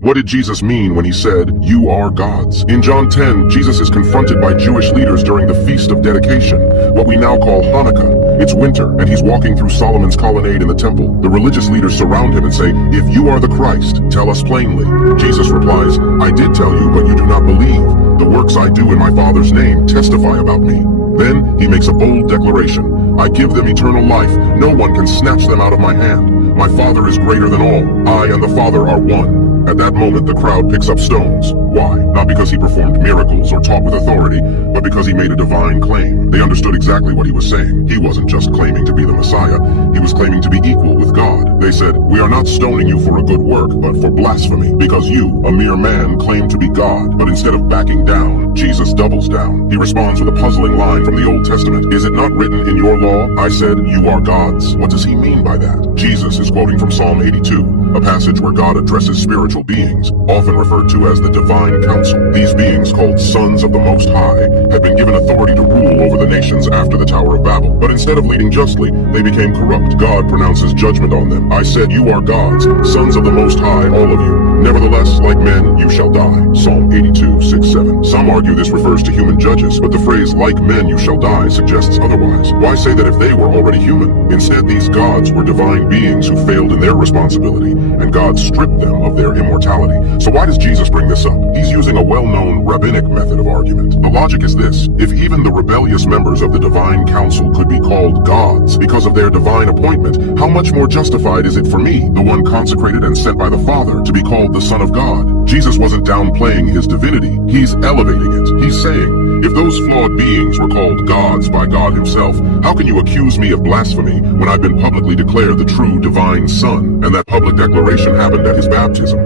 What did Jesus mean when he said, "You are gods"? In John 10, Jesus is confronted by Jewish leaders during the Feast of Dedication, what we now call Hanukkah. It's winter, and he's walking through Solomon's colonnade in the temple. The religious leaders surround him and say, "If you are the Christ, tell us plainly." Jesus replies, "I did tell you, but you do not believe. The works I do in my Father's name testify about me." Then he makes a bold declaration. "I give them eternal life. No one can snatch them out of my hand. My Father is greater than all. I and the Father are one." At that moment, the crowd picks up stones. Why? Not because he performed miracles or taught with authority, but because he made a divine claim. They understood exactly what he was saying. He wasn't just claiming to be the Messiah. He was claiming to be equal with God. They said, "We are not stoning you for a good work, but for blasphemy, because you, a mere man, claim to be God." But instead of backing down, Jesus doubles down. He responds with a puzzling line from the Old Testament. "Is it not written in your law, I said, you are gods?" What does he mean by that? Jesus is quoting from Psalm 82, a passage where God addresses spiritual beings, often referred to as the divine council. These beings, called sons of the Most High, had been given authority to rule over the nations after the Tower of Babel. But instead of leading justly, they became corrupt. God pronounces judgment on them. "I said, you are gods, sons of the Most High, all of you. Nevertheless, like men, you shall die." Psalm 82, 6-7. Some argue this refers to human judges, but the phrase, "like men you shall die," suggests otherwise. Why say that if they were already human? Instead, these gods were divine beings who failed in their responsibility, and God stripped them of their immortality. So why does Jesus bring this up? He's using a well-known rabbinic method of argument. The logic is this: if even the rebellious members of the divine council could be called gods because of their divine appointment, how much more justified is it for me, the one consecrated and sent by the Father, to be called the Son of God? Jesus wasn't downplaying his divinity, he's elevating it. He's saying, if those flawed beings were called gods by God himself, how can you accuse me of blasphemy when I've been publicly declared the true divine Son? And that public declaration happened at his baptism.